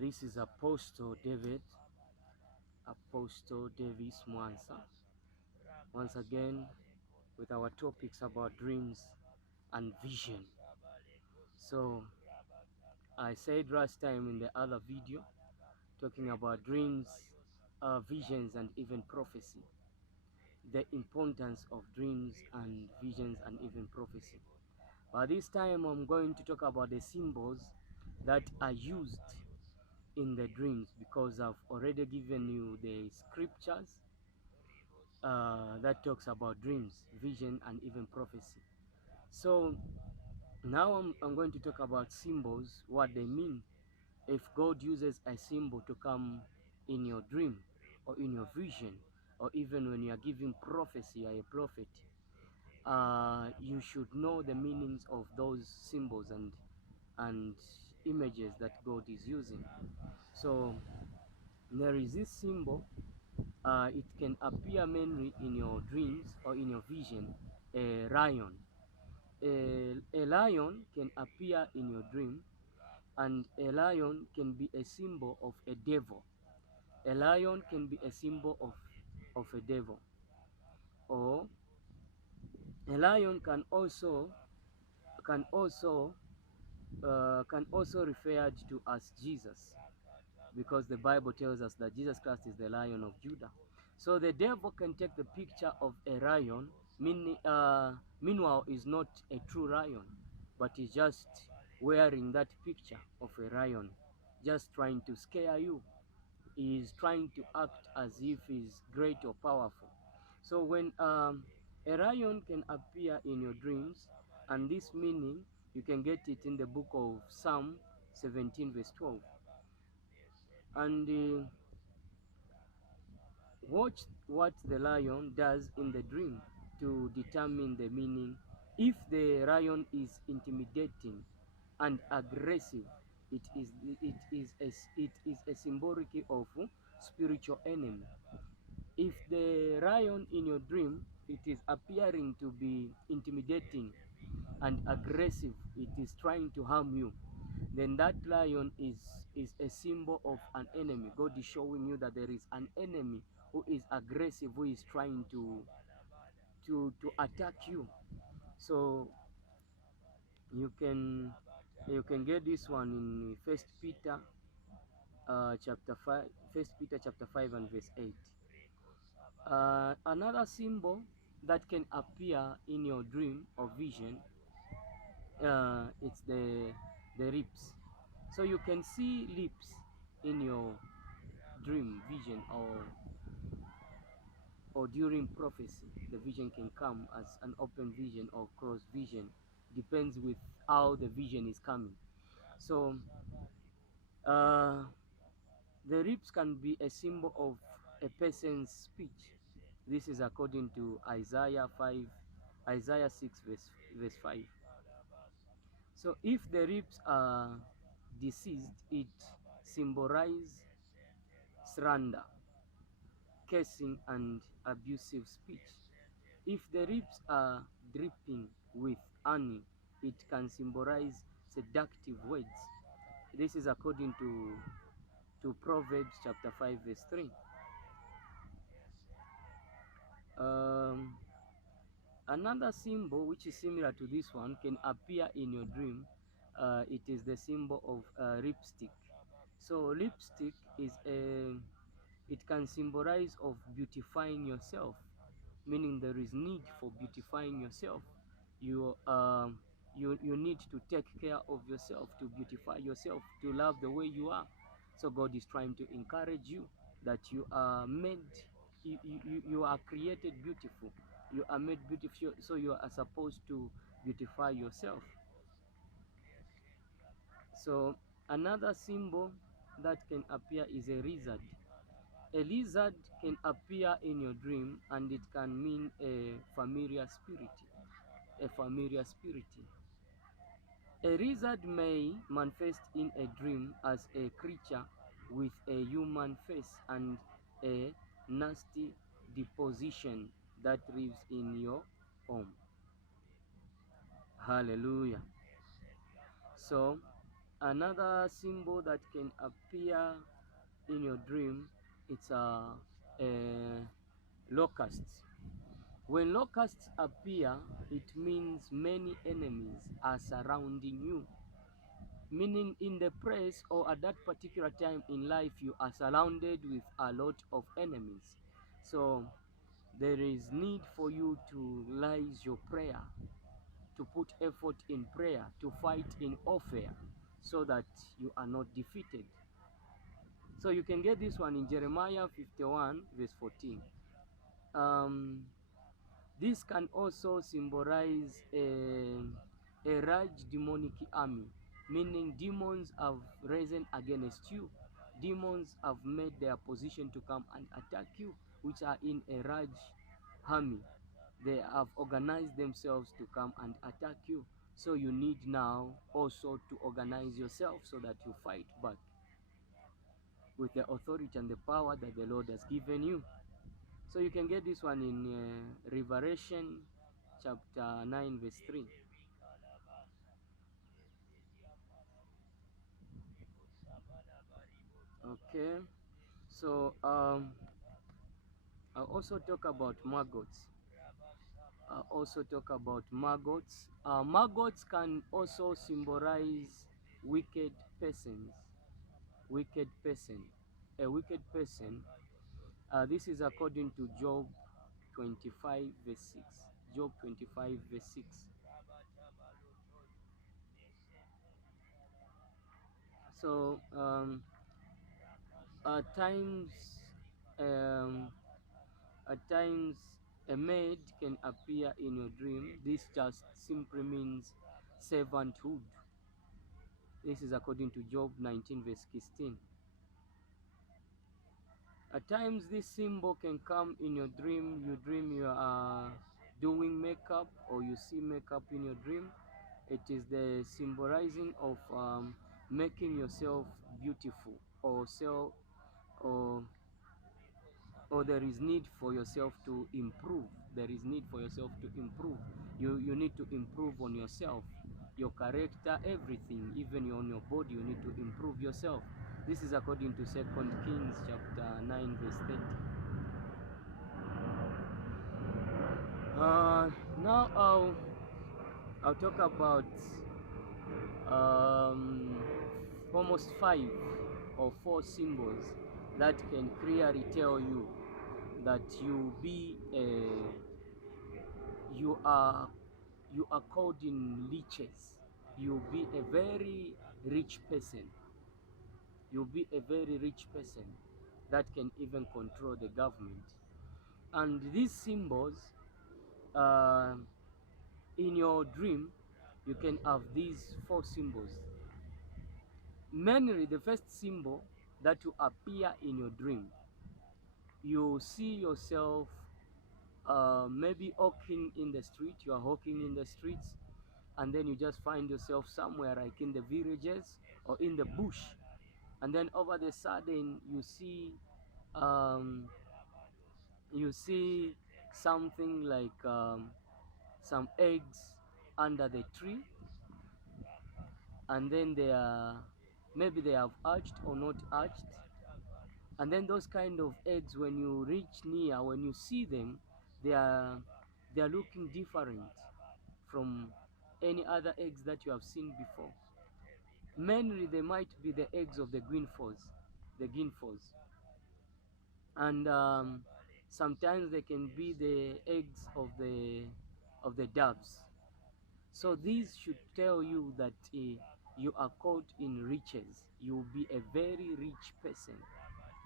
This is Apostle Davis Mwansa, once again with our topics about dreams and vision. So I said last time in the other video talking about dreams, visions and even prophecy, the importance of dreams and visions and even prophecy. But this time I'm going to talk about the symbols that are used in the dreams, because I've already given you the scriptures that talks about dreams, vision and even prophecy. So now I'm going to talk about symbols, what they mean. If God uses a symbol to come in your dream or in your vision, or even when you are giving prophecy or a prophet, you should know the meanings of those symbols and images that God is using. So there is this symbol. It can appear mainly in your dreams or in your vision. A lion. A lion can appear in your dream, and a lion can be a symbol of a devil. A lion can be a symbol of a devil. Or a lion can also referred to as Jesus, because the Bible tells us that Jesus Christ is the Lion of Judah. So the devil can take the picture of a lion, meanwhile is not a true lion, but is just wearing that picture of a lion, just trying to scare you. He is trying to act as if he's great or powerful. So when a lion can appear in your dreams, and this meaning you can get it in the book of Psalm 17 verse 12. And watch what the lion does in the dream to determine the meaning. If the lion is intimidating and aggressive, it is a symbolic of spiritual enemy. If the lion in your dream, it is appearing to be intimidating and aggressive, it is trying to harm you, then that lion is a symbol of an enemy. God is showing you that there is an enemy who is aggressive, who is trying to attack you. So you can get this one in First Peter chapter 5 and verse 8. Another symbol that can appear in your dream or vision, it's the lips. So you can see lips in your dream, vision, or during prophecy. The vision can come as an open vision or cross vision, depends with how the vision is coming. So uh, the lips can be a symbol of a person's speech. This is according to Isaiah 6 verse 5. So if the lips are deceased, it symbolizes slander, cursing and abusive speech. If the lips are dripping with honey, it can symbolize seductive words. This is according to Proverbs chapter 5 verse 3. Um, Another symbol which is similar to this one can appear in your dream. It is the symbol of lipstick. So lipstick is it can symbolize of beautifying yourself, meaning there is need for beautifying yourself. You you need to take care of yourself, to beautify yourself, to love the way you are. So God is trying to encourage you that you are made, you are created beautiful. You are made beautiful, so you are supposed to beautify yourself. So another symbol that can appear is a lizard. A lizard can appear in your dream, and it can mean a familiar spirit. A familiar spirit. A lizard may manifest in a dream as a creature with a human face and a nasty deposition that lives in your home. Hallelujah. So Another symbol that can appear in your dream, it's a locusts. When locusts appear, it means many enemies are surrounding you. Meaning in the press or at that particular time in life, you are surrounded with a lot of enemies. So there is need for you to raise your prayer, to put effort in prayer, to fight in warfare, so that you are not defeated. So you can get this one in Jeremiah 51 verse 14. This can also symbolize a large demonic army, meaning demons have risen against you. Demons have made their position to come and attack you, which are in a large army. They have organized themselves to come and attack you. So you need now also to organize yourself so that you fight back with the authority and the power that the Lord has given you. So you can get this one in Revelation chapter 9 verse 3. Okay, so I'll also talk about maggots. Maggots can also symbolize wicked persons. Wicked person. A wicked person. This is according to Job 25 verse 6. Job 25 verse 6. So at times, um, at times a maid can appear in your dream. This just simply means servanthood. This is according to Job 19 verse 16. At times this symbol can come in your dream. You dream you are doing makeup, or you see makeup in your dream. It is the symbolizing of making yourself beautiful, or or or there is need for yourself to improve. There is need for yourself to improve. You need to improve on yourself, your character, everything, even on your body. You need to improve yourself. This is according to 2 Kings chapter 9 verse 30. Now I'll talk about almost 5 or 4 symbols that can clearly tell you that you are called in riches. You'll be a very rich person. You'll be a very rich person that can even control the government. And these symbols, uh, in your dream, you can have these 4 symbols. Mainly, the first symbol that will appear in your dream, you see yourself maybe walking in the street. You are walking in the streets, and then you just find yourself somewhere like in the villages or in the bush, and then over the sudden you see something like some eggs under the tree, and then maybe they have hatched or not hatched. And then those kind of eggs, when you reach near, when you see them, they are looking different from any other eggs that you have seen before. Mainly they might be the eggs of the guinea-fowls, and sometimes they can be the eggs of the doves. So these should tell you that you are caught in riches. You'll be a very rich person.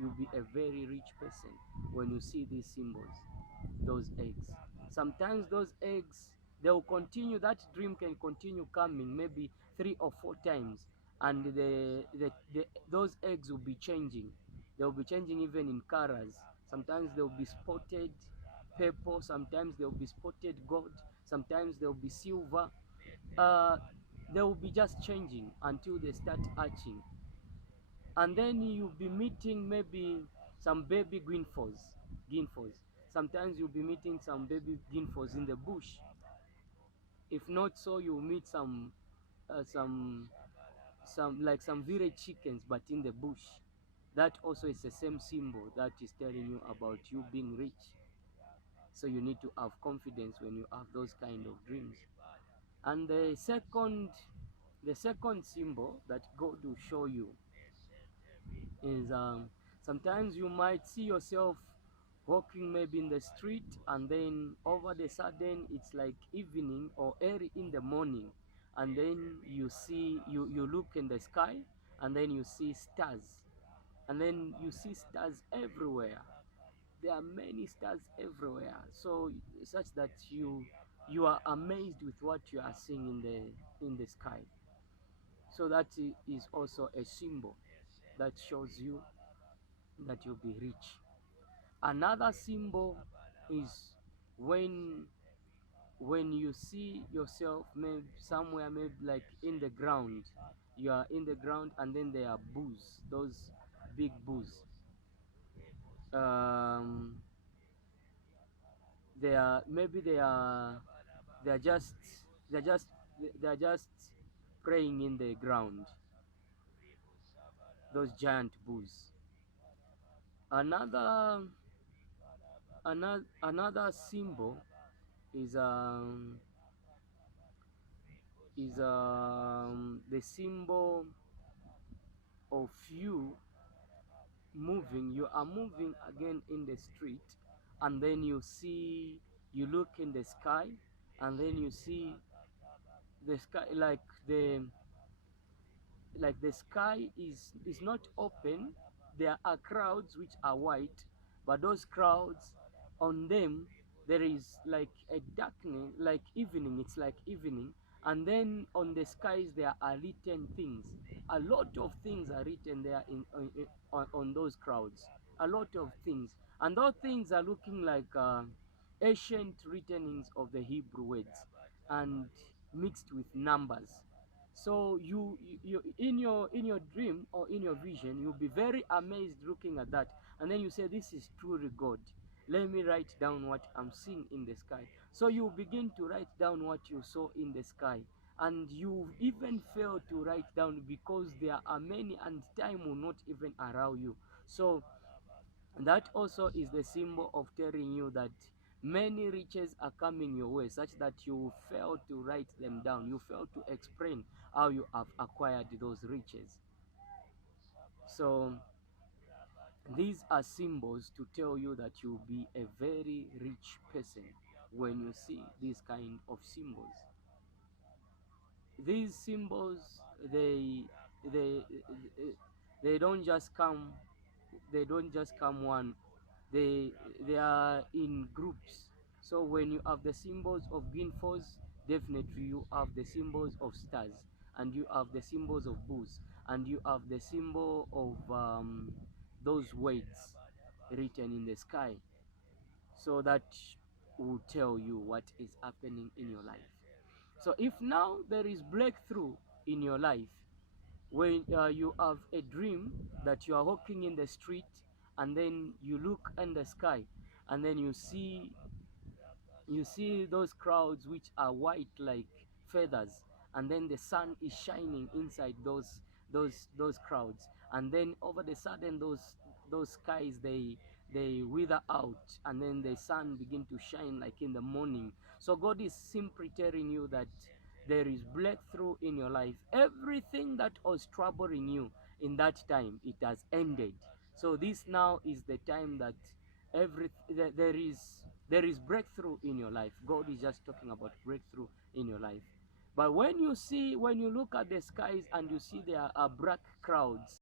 You'll be a very rich person when you see these symbols, those eggs. Sometimes those eggs, they will continue, that dream can continue coming maybe 3 or 4 times, and those eggs will be changing. They will be changing even in colors. Sometimes they will be spotted purple, sometimes they will be spotted gold, sometimes they will be silver. They will be just changing until they start hatching. And then you'll be meeting maybe some baby guinea-fowls. Sometimes you'll be meeting some baby guinea-fowls in the bush. If not so, you'll meet some some village chickens but in the bush. That also is the same symbol that is telling you about you being rich. So you need to have confidence when you have those kind of dreams. And the second symbol that God will show you is sometimes you might see yourself walking maybe in the street, and then over the sudden it's like evening or early in the morning, and then you look in the sky, and then you see stars, and then you see stars everywhere. There are many stars everywhere, so such that you are amazed with what you are seeing in the sky. So that is also a symbol that shows you that you'll be rich. Another symbol is when when you see yourself maybe somewhere, maybe like in the ground. You are in the ground, and then there are bulls, those big bulls. um they are maybe they are just they're just they're just praying in the ground, those giant bulls. Another another another symbol is the symbol of you are moving again in the street, and then you look in the sky, and then you see the sky, like the sky is not open. There are clouds which are white, but those clouds, on them there is like a darkening, like evening. It's like evening, and then on the skies there are written things. A lot of things are written there on those clouds. A lot of things, and those things are looking like ancient writtenings of the Hebrew words, and mixed with numbers. So you in your dream or in your vision, you'll be very amazed looking at that, and then you say, this is truly God. Let me write down what I'm seeing in the sky. So you begin to write down what you saw in the sky, and you even fail to write down because there are many, and time will not even allow you. So that also is the symbol of telling you that many riches are coming your way, such that you fail to write them down. You fail to explain how you have acquired those riches. So these are symbols to tell you that you'll be a very rich person when you see these kind of symbols. These symbols, they they they don't just come one. They are in groups. So when you have the symbols of green force, definitely you have the symbols of stars, and you have the symbols of bulls, and you have the symbol of those words written in the sky. So that will tell you what is happening in your life. So if now there is breakthrough in your life, when you have a dream that you are walking in the street, and then you look in the sky, and then you see those clouds which are white like feathers, and then the sun is shining inside those clouds, and then over the sudden those skies, they wither out, and then the sun begin to shine like in the morning. So God is simply telling you that there is breakthrough in your life. Everything that was troubling you in that time, it has ended. So this now is the time that there is breakthrough in your life. God is just talking about breakthrough in your life. But when you look at the skies and you see there are black clouds,